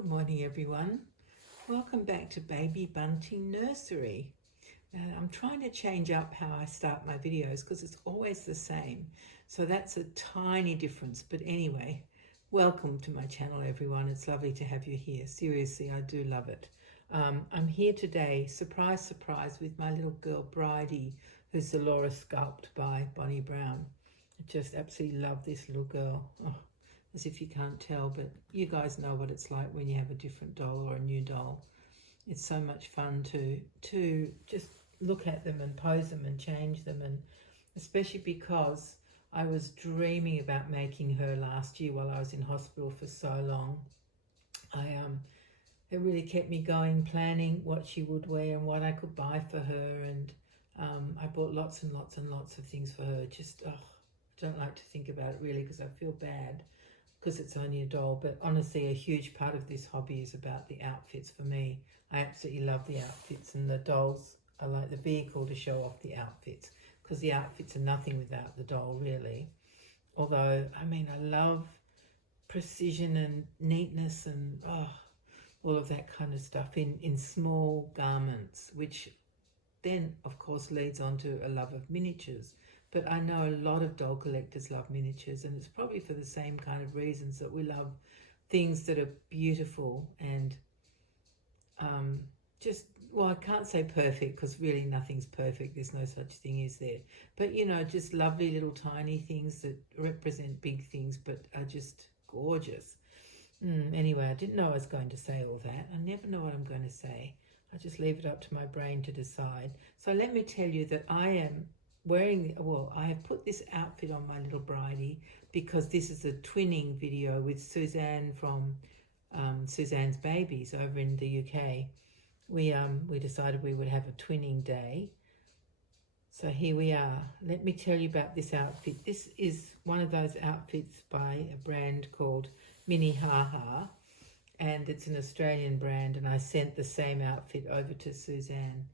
Good morning, everyone. Welcome back to Baby Bunting Nursery. I'm trying to change up how I start my videos because it's always the same. So that's a tiny difference. But anyway, welcome to my channel, everyone. It's lovely to have you here. Seriously, I do love it. I'm here today, surprise, surprise, with my little girl, Bridie, who's the Laura sculpt by Bonnie Brown. I just absolutely love this little girl. Oh, as if you can't tell, but you guys know what it's like when you have a different doll or a new doll. It's so much fun to just look at them and pose them and change them, and especially because I was dreaming about making her last year while I was in hospital for so long. It really kept me going, planning what she would wear and what I could buy for her, and I bought lots and lots and lots of things for her. Just I don't like to think about it really because I feel bad because it's only a doll, but honestly a huge part of this hobby is about the outfits for me. I absolutely love the outfits, and the dolls are like the vehicle to show off the outfits, because the outfits are nothing without the doll really. Although, I mean, I love precision and neatness and all of that kind of stuff in small garments, which then of course leads on to a love of miniatures. But I know a lot of doll collectors love miniatures, and it's probably for the same kind of reasons that we love things that are beautiful and just, well, I can't say perfect because really nothing's perfect. There's no such thing, is there? But, you know, just lovely little tiny things that represent big things but are just gorgeous. Anyway, I didn't know I was going to say all that. I never know what I'm going to say. I just leave it up to my brain to decide. So let me tell you that I am wearing, well, I have put this outfit on my little Bridie because this is a twinning video with Suzanne from Suzanne's Babies over in the UK. We decided we would have a twinning day. So here we are. Let me tell you about this outfit. This is one of those outfits by a brand called Mini Ha, and it's an Australian brand, and I sent the same outfit over to Suzanne.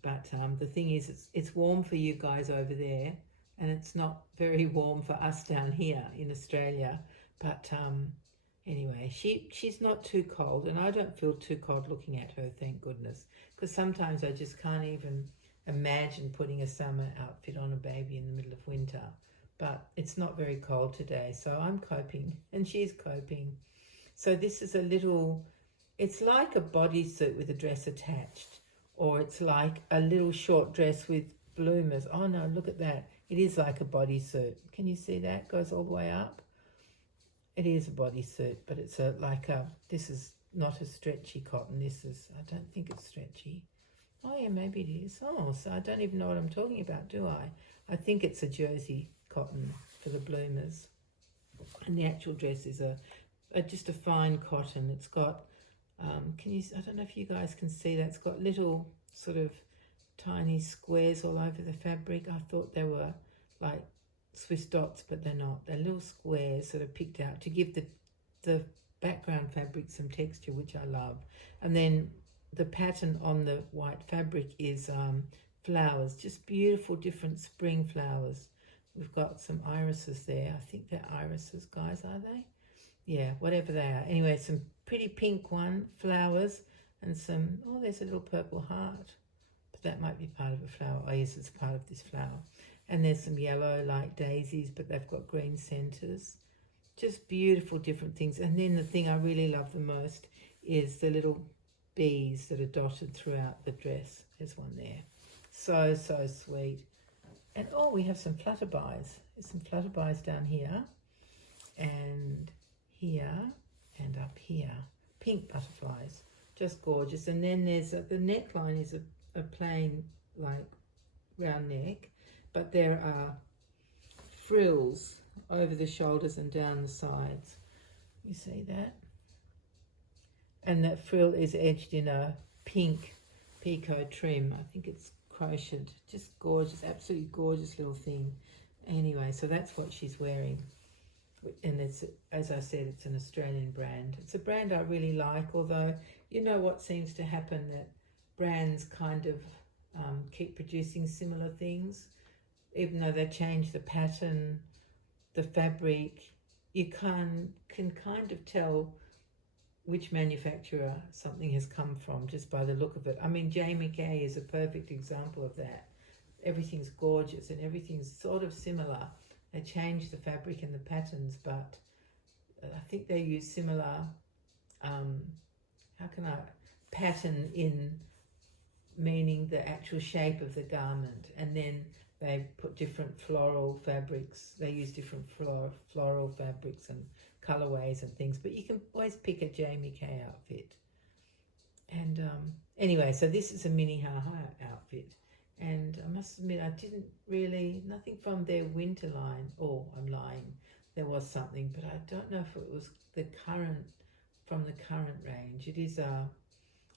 But the thing is, it's warm for you guys over there, and it's not very warm for us down here in Australia. But anyway, she's not too cold, and I don't feel too cold looking at her, thank goodness, because sometimes I just can't even imagine putting a summer outfit on a baby in the middle of winter. But it's not very cold today, so I'm coping, and she's coping. So this is a little, it's like a bodysuit with a dress attached, or it's like a little short dress with bloomers. Oh no, look at that. It is like a bodysuit. Can you see that? It goes all the way up. It is a bodysuit, but it's this is not a stretchy cotton. This is, I don't think it's stretchy. Oh yeah, maybe it is. Oh, so I don't even know what I'm talking about, do I? I think it's a jersey cotton for the bloomers. And the actual dress is just a fine cotton. It's got, I don't know if you guys can see that. It's got little sort of tiny squares all over the fabric. I thought they were like Swiss dots, but they're not. They're little squares sort of picked out to give the background fabric some texture, which I love. And then the pattern on the white fabric is flowers, just beautiful different spring flowers. We've got some irises there. I think they're irises, guys, are they? Yeah, whatever they are. Anyway, some pretty pink flowers, and some, oh, there's a little purple heart. But that might be part of a flower. Oh, yes, it's part of this flower. And there's some yellow, like daisies, but they've got green centres. Just beautiful different things. And then the thing I really love the most is the little bees that are dotted throughout the dress. There's one there. So, so sweet. And, oh, we have some flutterbys. There's some flutterbys down here. And here and up here, pink butterflies, just gorgeous. And then there's the neckline is a plain like round neck, but there are frills over the shoulders and down the sides. You see that? And that frill is edged in a pink picot trim. I think it's crocheted. Just gorgeous, absolutely gorgeous little thing. Anyway, so that's what she's wearing. And it's, as I said, it's an Australian brand. It's a brand I really like, although you know what seems to happen, that brands kind of keep producing similar things. Even though they change the pattern, the fabric, you can kind of tell which manufacturer something has come from just by the look of it. I mean, Jamie Kay is a perfect example of that. Everything's gorgeous and everything's sort of similar. They change the fabric and the patterns, but I think they use similar, pattern in meaning the actual shape of the garment, and then they put different floral fabrics. They use different floral fabrics and colorways and things, but you can always pick a Jamie Kay outfit. And anyway, so this is a mini ha-ha outfit, and I must admit I didn't really, nothing from their winter line. Oh, I'm lying, there was something, but I don't know if it was the current, from the current range.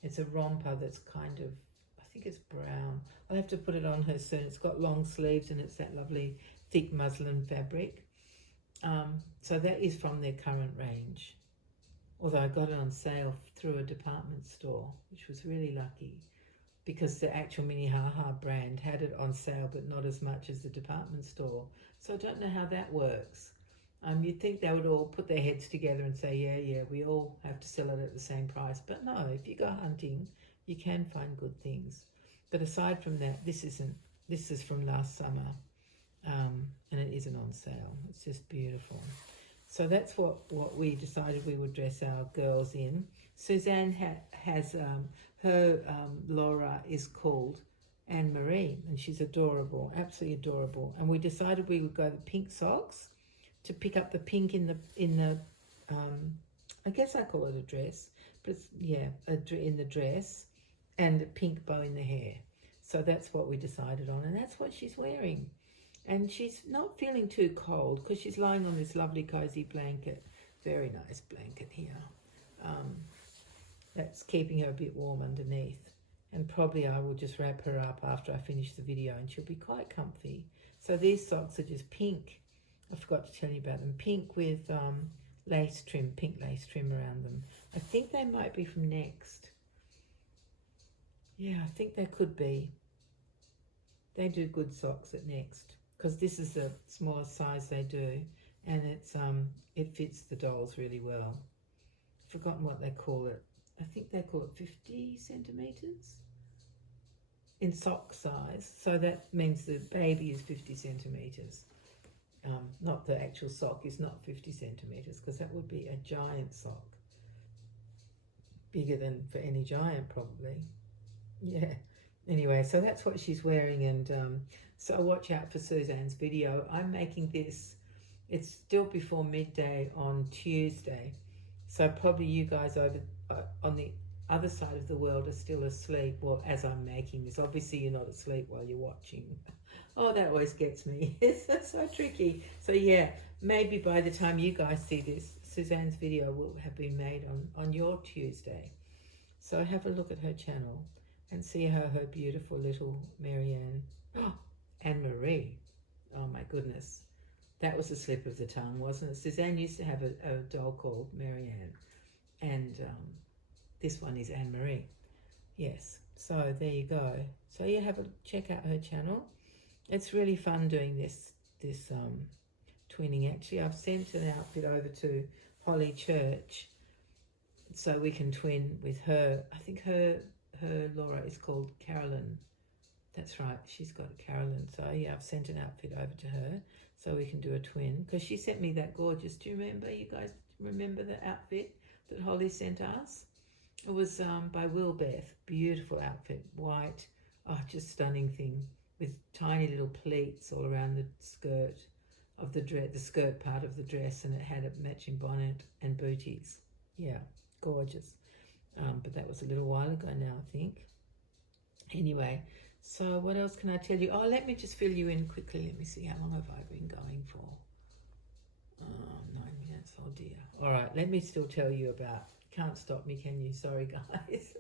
It's a romper that's kind of, I think it's brown. I'll have to put it on her soon. It's got long sleeves and it's that lovely thick muslin fabric. So that is from their current range. Although I got it on sale through a department store, which was really lucky, because the actual Mini Ha-Ha brand had it on sale, but not as much as the department store. So I don't know how that works. You'd think they would all put their heads together and say, yeah, we all have to sell it at the same price. But no, if you go hunting, you can find good things. But aside from that, this is from last summer, and it isn't on sale. It's just beautiful. So that's what we decided we would dress our girls in. Suzanne has her Laura is called Anne Marie, and she's adorable, absolutely adorable. And we decided we would go the pink socks to pick up the pink in the I guess I call it a dress, but it's, yeah, in the dress, and a pink bow in the hair. So that's what we decided on, and that's what she's wearing. And she's not feeling too cold because she's lying on this lovely cozy blanket. Very nice blanket here. That's keeping her a bit warm underneath. And probably I will just wrap her up after I finish the video and she'll be quite comfy. So these socks are just pink. I forgot to tell you about them. Pink with lace trim, pink lace trim around them. I think they might be from Next. Yeah, I think they could be. They do good socks at Next, because this is the smallest size they do, and it fits the dolls really well. I've forgotten what they call it. I think they call it 50 centimeters in sock size. So that means the baby is 50 centimeters. Not the actual sock is not 50 centimeters, because that would be a giant sock. Bigger than for any giant, probably. Yeah. Anyway, so that's what she's wearing, and so watch out for Suzanne's video. I'm making this, it's still before midday on Tuesday, so probably you guys over on the other side of the world are still asleep, well, as I'm making this. Obviously you're not asleep while you're watching. Oh, that always gets me. It's so tricky. So yeah, maybe by the time you guys see this, Suzanne's video will have been made on your Tuesday. So have a look at her channel and see her beautiful little Marianne, Anne-Marie. Oh my goodness. That was a slip of the tongue, wasn't it? Suzanne used to have a doll called Marianne, and this one is Anne-Marie. Yes, so there you go. So you have a check out her channel. It's really fun doing this twinning. Actually, I've sent an outfit over to Holly Church so we can twin with her. I think her Laura is called Carolyn. That's right, she's got a Carolyn. So yeah, I've sent an outfit over to her so we can do a twin, because she sent me that gorgeous, do you remember? You guys remember the outfit that Holly sent us? It was by Wilbeth. Beautiful outfit, white. Oh, just stunning thing, with tiny little pleats all around the skirt of the dress, the skirt part of the dress, and it had a matching bonnet and booties. Yeah, gorgeous. But that was a little while ago now, I think. Anyway, so what else can I tell you? Oh, let me just fill you in quickly. Let me see, how long have I been going for? 9 minutes, oh dear. All right, let me still tell you about, can't stop me, can you? Sorry, guys.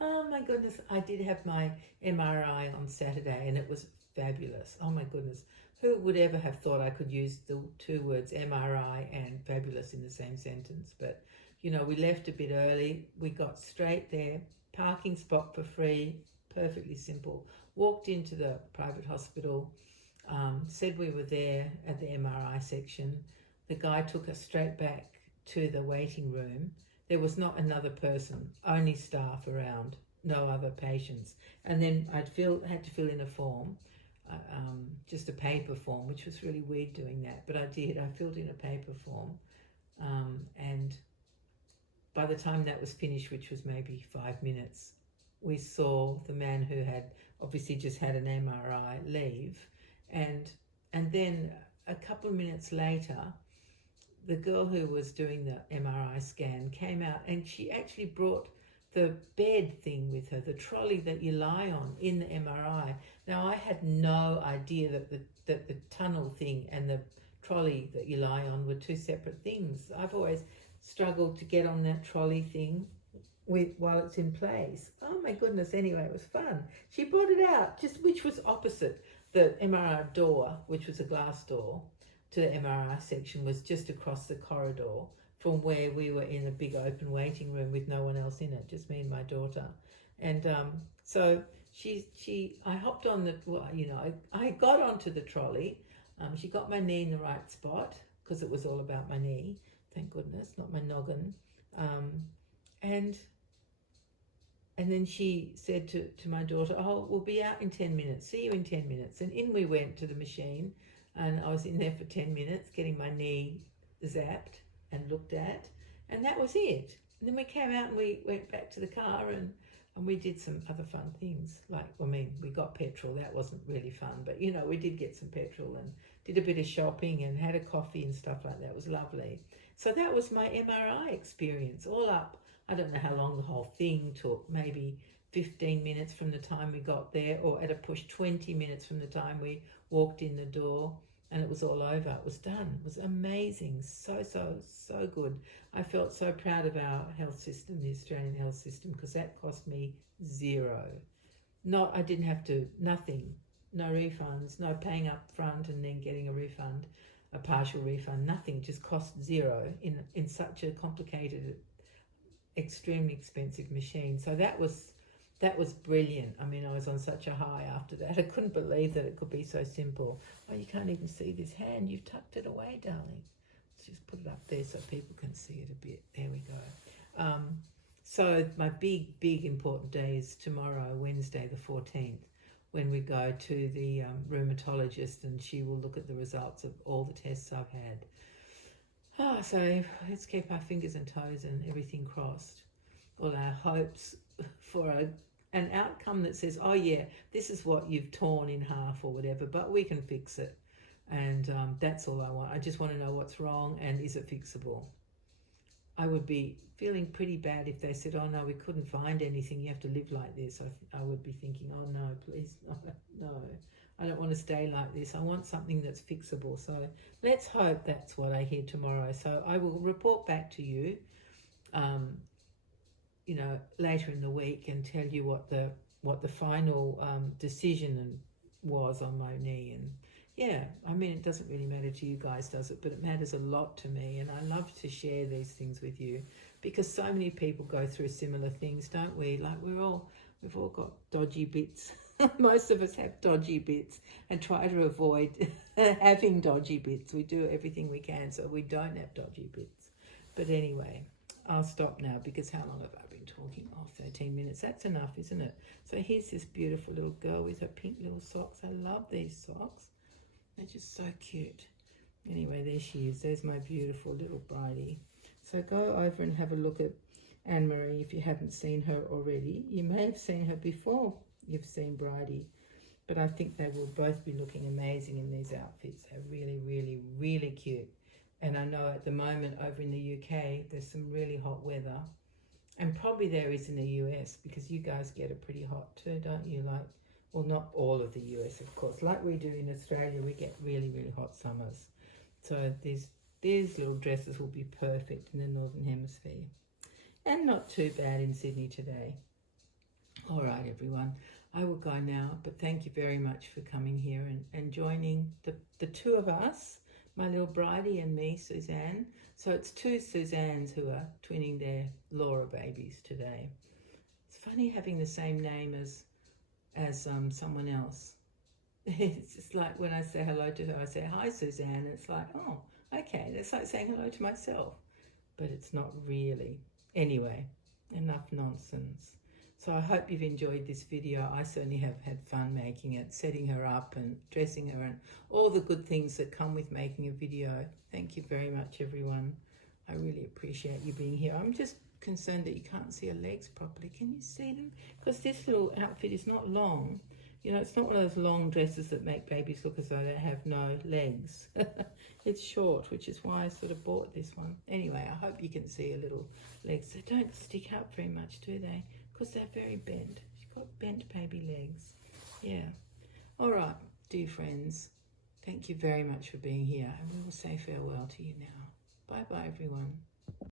Oh my goodness, I did have my MRI on Saturday and it was fabulous. Oh my goodness. Who would ever have thought I could use the two words MRI and fabulous in the same sentence? But you know, we left a bit early. We got straight there, parking spot for free, perfectly simple. Walked into the private hospital, said we were there at the MRI section. The guy took us straight back to the waiting room. There was not another person, only staff around, no other patients. And then had to fill in a form, just a paper form, which was really weird doing that, but I did. I filled in a paper form, and by the time that was finished, which was maybe 5 minutes, we saw the man who had obviously just had an MRI leave, and then a couple of minutes later, the girl who was doing the MRI scan came out, and she actually brought the bed thing with her, the trolley that you lie on in the MRI. Now, I had no idea that the tunnel thing and the trolley that you lie on were two separate things. I've always struggled to get on that trolley thing while it's in place. Oh my goodness, anyway, it was fun. She brought it out, which was opposite the MRI door, which was a glass door, to the MRI section, was just across the corridor from where we were in a big open waiting room with no one else in it, just me and my daughter. And so I hopped on I got onto the trolley. She got my knee in the right spot, because it was all about my knee, thank goodness, not my noggin. And then she said to my daughter, oh, we'll be out in 10 minutes. See you in 10 minutes. And in we went to the machine, and I was in there for 10 minutes getting my knee zapped and looked at, and that was it. And then we came out and we went back to the car, and we did some other fun things. We got petrol. That wasn't really fun, but we did get some petrol and did a bit of shopping and had a coffee and stuff like that. It was lovely. So that was my MRI experience, all up. I don't know how long the whole thing took, maybe 15 minutes from the time we got there, or at a push 20 minutes from the time we walked in the door, and it was all over. It was done. It was amazing. So good. I felt so proud of our health system, the Australian health system, because that cost me zero. I didn't have to, nothing, no refunds, no paying up front and then getting a refund, a partial refund, nothing, just cost zero in such a complicated, extremely expensive machine. So that was brilliant. I mean, I was on such a high after that. I couldn't believe that it could be so simple. Oh, you can't even see this hand. You've tucked it away, darling. Let's just put it up there so people can see it a bit. There we go. So my big important day is tomorrow, Wednesday the 14th, when we go to the rheumatologist, and she will look at the results of all the tests I've had. So let's keep our fingers and toes and everything crossed. All our hopes for an outcome that says, oh yeah, this is what you've torn in half or whatever, but we can fix it. And that's all I want. I just want to know what's wrong and is it fixable. I would be feeling pretty bad if they said, oh no, we couldn't find anything, you have to live like this. I would be thinking, oh no, please, no. I don't want to stay like this. I want something that's fixable. So let's hope that's what I hear tomorrow. So I will report back to you, later in the week, and tell you what the final decision was on my knee. And yeah, I mean, it doesn't really matter to you guys, does it? But it matters a lot to me, and I love to share these things with you, because so many people go through similar things, don't we? Like we've all got dodgy bits. Most of us have dodgy bits, and try to avoid having dodgy bits. We do everything we can so we don't have dodgy bits. But anyway, I'll stop now, because how long have I been talking? Oh, 13 minutes. That's enough, isn't it? So here's this beautiful little girl with her pink little socks. I love these socks. They're just so cute. Anyway, there she is. There's my beautiful little Bridie. So go over and have a look at Anne-Marie if you haven't seen her already. You may have seen her before you've seen Bridie, but I think they will both be looking amazing in these outfits. They're really cute. And I know at the moment over in the UK, there's some really hot weather. And probably there is in the US, because you guys get it pretty hot too, don't you? Well, not all of the US, of course. Like we do in Australia, we get really hot summers. So these little dresses will be perfect in the Northern Hemisphere. And not too bad in Sydney today. All right, everyone. I will go now, but thank you very much for coming here and joining the two of us, my little Bridie and me, Suzanne. So it's two Suzannes who are twinning their Laura babies today. It's funny having the same name as someone else. It's just like when I say hello to her, I say, hi, Suzanne. And it's like, oh, okay. It's like saying hello to myself, but it's not really. Anyway, enough nonsense. So I hope you've enjoyed this video. I certainly have had fun making it, setting her up and dressing her and all the good things that come with making a video. Thank you very much, everyone. I really appreciate you being here. I'm just concerned that you can't see her legs properly. Can you see them? Because this little outfit is not long. You know, it's not one of those long dresses that make babies look as though they have no legs. It's short, which is why I sort of bought this one. Anyway, I hope you can see her little legs. They don't stick out very much, do they? Because they're very bent. She's got bent baby legs. Yeah. All right, dear friends. Thank you very much for being here. And we will say farewell to you now. Bye-bye, everyone.